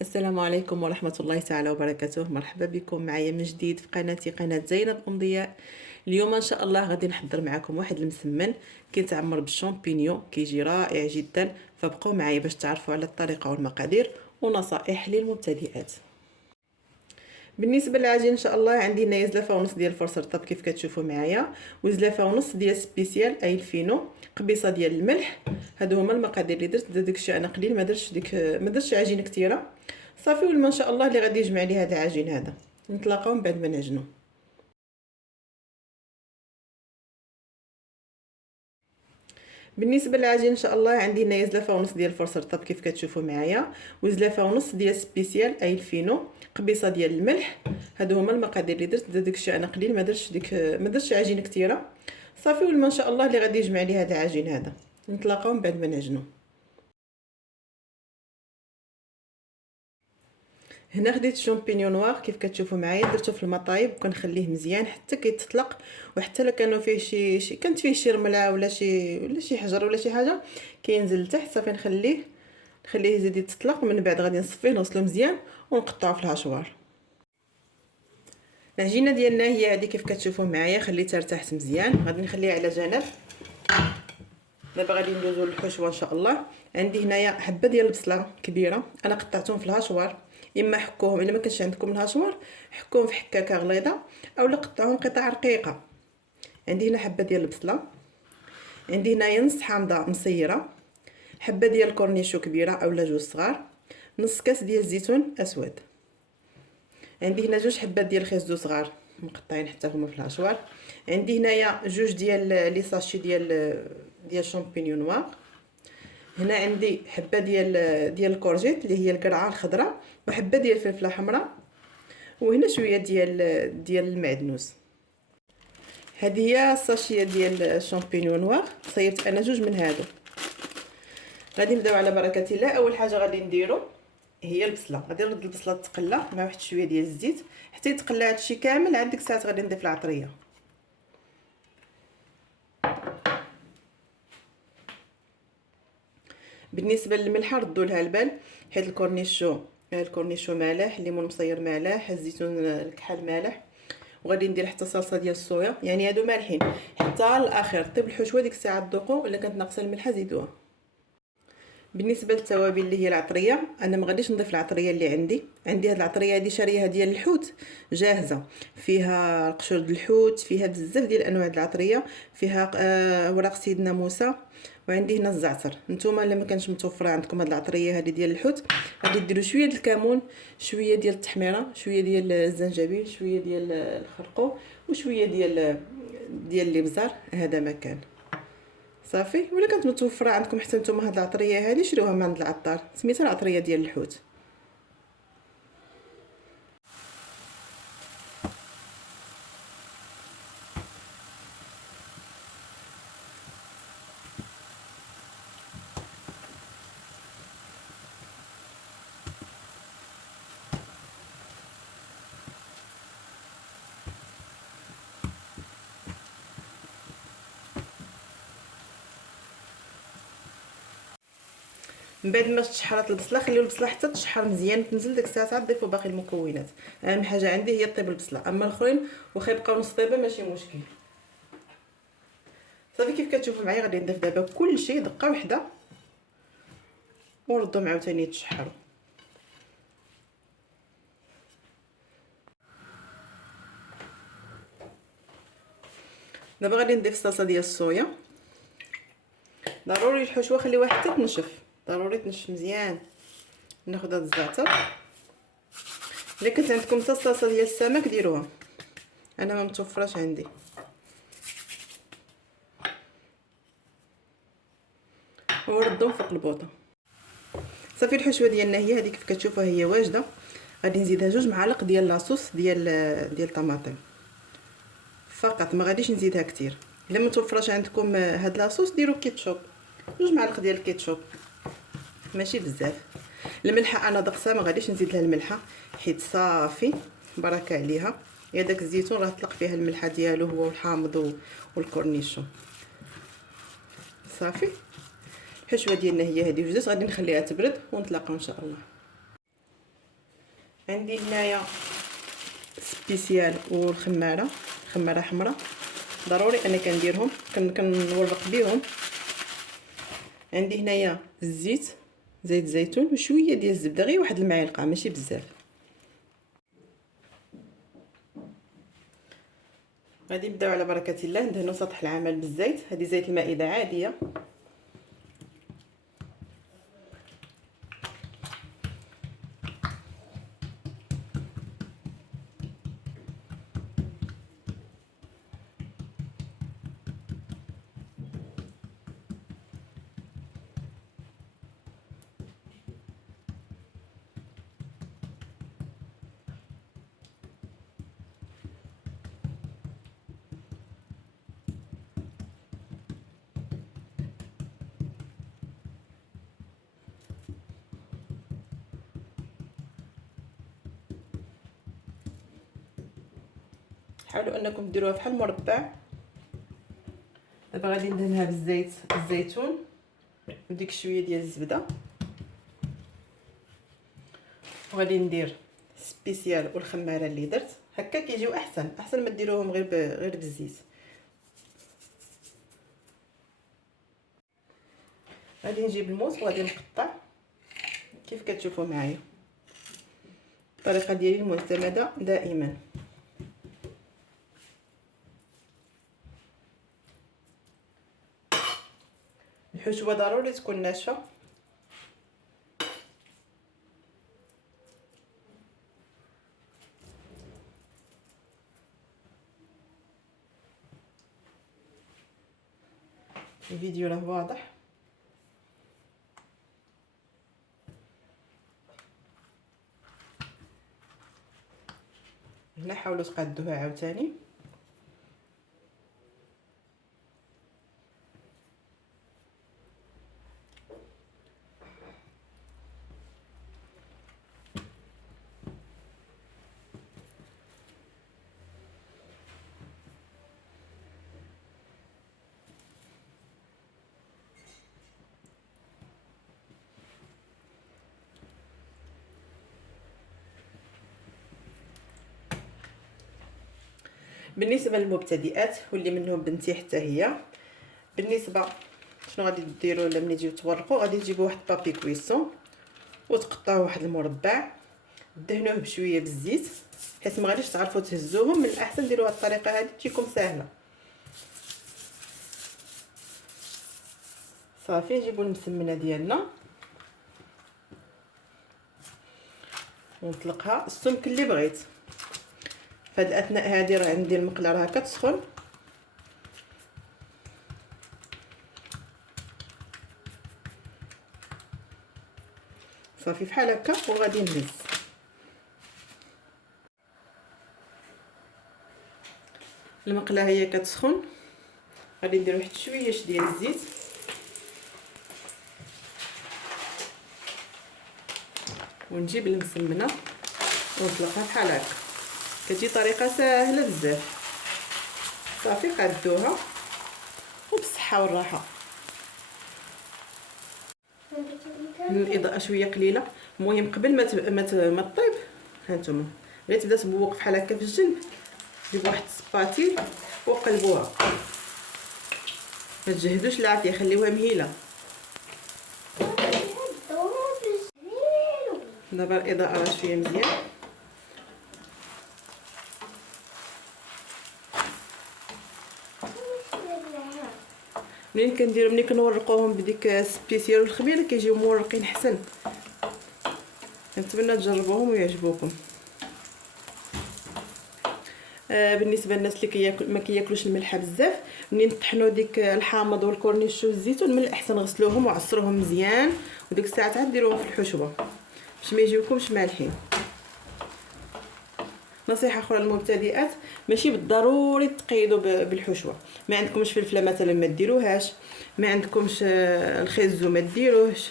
السلام عليكم ورحمة الله تعالى وبركاته. مرحبا بكم معايا من جديد في قناتي قناة زينب أم ضياء. اليوم ان شاء الله غادي نحضر معكم واحد المسمن كيتعمر بالشامبينيون، كيجي رائع جدا. فبقوا معايا باش تعرفوا على الطريقة والمقادير ونصائح للمبتدئات. بالنسبه للعجين ان شاء الله عندي هنايا زلافه ونص ديال الفرص رطب كيف كتشوفوا معايا، وزلافه ونص ديال سبيسيال اي الفينو، قبيصه ديال الملح. هادو هما المقادير اللي درت داكشي انا قليل، ما درتش عجينه كثيره صافي. والما ان شاء الله اللي غادي يجمع لي هذا العجين هذا. نتلاقاو من بعد ما نعجنو. بالنسبه للعجين ان شاء الله عندي هنايا زلافه ونص ديال الفرص رطب كيف كتشوفوا معايا، وزلافه ونص ديال سبيسيال اي الفينو، قبيصه ديال الملح. هادو هما المقادير اللي درت داكشي انا قليل، ما درتش عجينه كثيره صافي. والما ان شاء الله اللي غادي يجمع لي هذا العجين هذا. نتلاقاو من بعد ما نعجنو. هنا خديت شامبينيون نوار كيف كتشوفوا معايا، درته في المطايب وكنخليه مزيان حتى كيتطلق. وحتى لو كانوا فيه كانت فيه شي رمله ولا شي حجر ولا شي حاجه كينزل لتحت صافي. نخليه يزيد يتطلق، ومن بعد غادي نصفيه نغسلو مزيان ونقطعو في الهشوار. العجينه ديالنا هي هذه كيف كتشوفوا معايا، خليتها ارتاحت مزيان غادي نخليها على جنب. دابا غادي ندوزو للحشوه ان شاء الله. عندي هنايا حبه ديال البصله كبيره، انا قطعتهم في الهشوار. اما حكوهم الا ما كانش عندكم الهشوار حكوهم في حكاكه غليظه اولا قطعوهم قطع رقيقه. عندي هنا حبه ديال البصله، عندي هنايا نص حامضه مصيره، حبه ديال الكورنيشو كبيره اولا جوج صغار، نص كاس ديال الزيتون اسود. عندي هنا جوج حبات ديال الخيزو صغار مقطعين حتى هما في الهشوار. عندي هنايا جوج ديال لي ساشي ديال شامبينيون نوار. هنا عندي حبه ديال الكورجيت اللي هي القرعه الخضراء، وحبه ديال الفلفله حمراء، وهنا شويه ديال المعدنوس. هذه هي الساشيه ديال الشامبينيون نوار، صيبت انا جوج من هادو. غادي نبداو على بركه الله. اول حاجه غادي نديرو هي البصله. غادي نرد البصله تقلى مع واحد شويه ديال الزيت حتى يتقلى هادشي كامل. عاد ديك الساعه غادي نضيف العطريه. بالنسبه للملحه ردوا لها البال، حيت الكورنيشو مالح، الليمون مصير مالح، الزيتون الكحل مالح، وغادي ندير حتى صلصه ديال الصويا، يعني هادو مالحين حتى الاخير. طيب الحشوه ديك الساعه تذوقوا، الا كانت ناقصه الملحه زيدوها. بالنسبه للتوابل اللي هي العطريه، انا ما غاديش نضيف العطريه اللي عندي هاد العطريه هادي شاريها ديال الحوت جاهزه، فيها قشور د الحوت، فيها بزاف ديال انواع د العطريه، فيها اوراق سيدنا موسى، وعندي هنا الزعتر. نتوما الا ما كانش متوفره عندكم هاد العطريه هذه ديال الحوت غادي ديروا شويه د الكمون، شويه ديال التحميره، شويه ديال الزنجبيل، شويه ديال الخرقوم، وشويه ديال الابزار. هذا ما كان صافي. ولا كانت متوفره عندكم حتى نتوما هاد العطريه هذه شروها من عند العطار، سميتها العطريه ديال الحوت. من بعد ما تشحرات البصله خليو البصله حتى تشحر مزيان تنزل ديك الساعه عاد ضيفوا باقي المكونات. اهم حاجه عندي هي طيب البصله، اما الاخرين واخا يبقاو نص طيبه ماشي مشكل. صافي كيف كتشوفوا معايا غادي نضيف دابا كلشي دقه واحده ونردهم عاوتاني يتشحروا. دابا غادي نضيف الصلصه ديال الصويا. ضروري الحشوه خليوها حتى تنشف، ضروري تنشف مزيان. ناخذ هاد الزعتر، الا كانت عندكم حتى الصلصه ديال السمك ديروها، انا ما متوفراش عندي. وردهم فوق البوطه. صافي الحشوه ديالنا هي هذه كيف كتشوفوا هي واجده. غادي نزيدها جوج معالق ديال لاصوص ديال الطماطم فقط، ما غاديش نزيدها كتير. الا ما توفرش عندكم هاد لاصوص ديروا كيتشوب، جوج معالق ديال الكيتشوب ماشي بزاف. الملحه انا دقسه ما غاديش نزيد لها الملحه حيت صافي بركه عليها. يا داك الزيتون راه طلق فيها الملحه ديالو هو والحامض والكورنيشون. صافي الحشوه ديالنا هي هذه وجدت، غادي نخليها تبرد ونتلاقاو ان شاء الله. عندي هنايا سبيسيال والخماره، خماره حمراء ضروري انا كنديرهم، كنورق بهم. عندي هنايا الزيت، زيت الزيتون وشويه ديال الزبده، غير واحد المعلقه ماشي بزاف. غادي نبداو على بركه الله ندهنوا سطح العمل بالزيت. هذه زيت المائده عاديه. حاولوا انكم ديروها بحال المربع. دابا غادي ندهنها بالزيت الزيتون وديك شويه ديال الزبده، وغادي ندير سبيسيال والخماره اللي درت. هكا كيجيو احسن ما ديروهم غير بالزيت. غادي نجيب الموس وغادي نقطع كيف كتشوفوا معايا. الطريقه ديالي المعتمده دائما. الحشوه ضروري تكون ناشفه. الفيديو راه واضح. هنا حاولوا تقادوها عاوتاني. بالنسبه للمبتدئات واللي منهم بنتي حتى هي، بالنسبه شنو غادي ديروا ملي تجيو تورقوا؟ غادي تجيبوا واحد بابي كويسون وتقطعوا واحد المربع، دهنوه بشويه بالزيت حيت ما غاديش تعرفوا تهزوهم. من الاحسن ديروا هذه الطريقه هذه تجيكم سهله. صافي نجيبوا المسمنه ديالنا ونطلقها السمك اللي بغيت. فهاد الاثناء هذه راه عندي المقله راه كتسخن. صافي بحال هكا وغادي نهز. المقله هي كتسخن، غادي ندير واحد شويه ديال الزيت ونجيب المسمنه ونطلقها بحال هكا. كتجي طريقه سهله بزاف. صافي قادوها وبالصحه والراحه. الاضاءه شويه قليله. المهم قبل ما تطيب هانتوما غير تبدا تبوق بحال هكا في الجنب، جيبوا واحد السباتيل وقلبوها. ما تجهدوش العافيه، خليوها مهيله. دابا الاضاءه راه شويه مزيان. ملي كنورقوهم بديك السبيسيال والخميره كيجيو مورقين حسن. نتمنى تجربوهم ويعجبوكم. بالنسبه للناس اللي ما كياكلوش الملحه بزاف، منين طحنوا ديك الحامض والكورنيش والزيتون من الاحسن غسلوهم وعصروهم مزيان، وديك الساعه عاد ديروهم في الحشوه باش ما يجيوكمش مالحين. نصيحه اخرى للمبتدئات، ماشي بالضروري تقيدوا بالحشوه. ما عندكمش فلفله مثلا ما ديروهاش، ما عندكمش الخيزو ما ديروهش،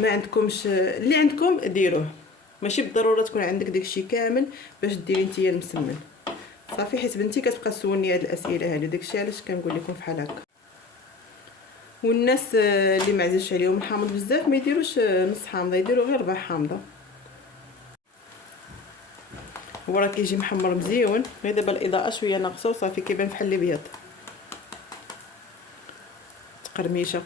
ما عندكمش اللي عندكم ديروه. ماشي بالضروره تكون عندك داكشي كامل باش ديري نتيا المسمن. صافي حيت بنتي كتبقى تسولني هاد الاسئله هادو، داكشي علاش كنقول لكم فحال هكا. والناس اللي ما عزيزش عليهم الحامض بزاف ما يديروش نص حامضه، يديروا غير ربع حامضه. هو راه كيجي محمر مزيون، غير دابا الاضاءه شويه ناقصه وصافي كيبان بحال الابيض تقرميشه.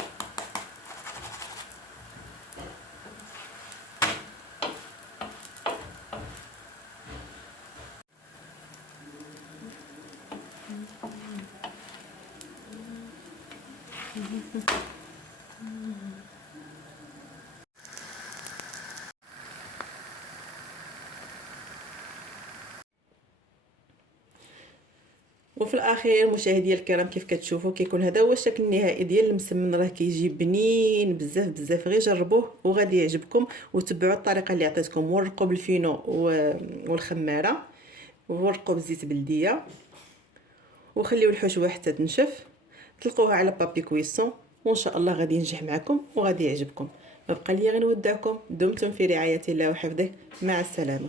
وفي الاخير مشاهدينا الكرام كيف كتشوفوا كيكون هذا هو الشكل النهائي ديال المسمن، راه كيجي بنين بزاف بزاف، غير جربوه وغادي يعجبكم. وتبعوا الطريقه اللي عطيتكم، ورقوا بالفينو والخماره، ورقوا بزيت بلديه، وخليو الحشوه حتى تنشف. تلقوها على بابي كويسون، وان شاء الله غادي ينجح معكم وغادي يعجبكم. ما بقى لي غير نودعكم، دمتم في رعايه الله وحفظه، مع السلامه.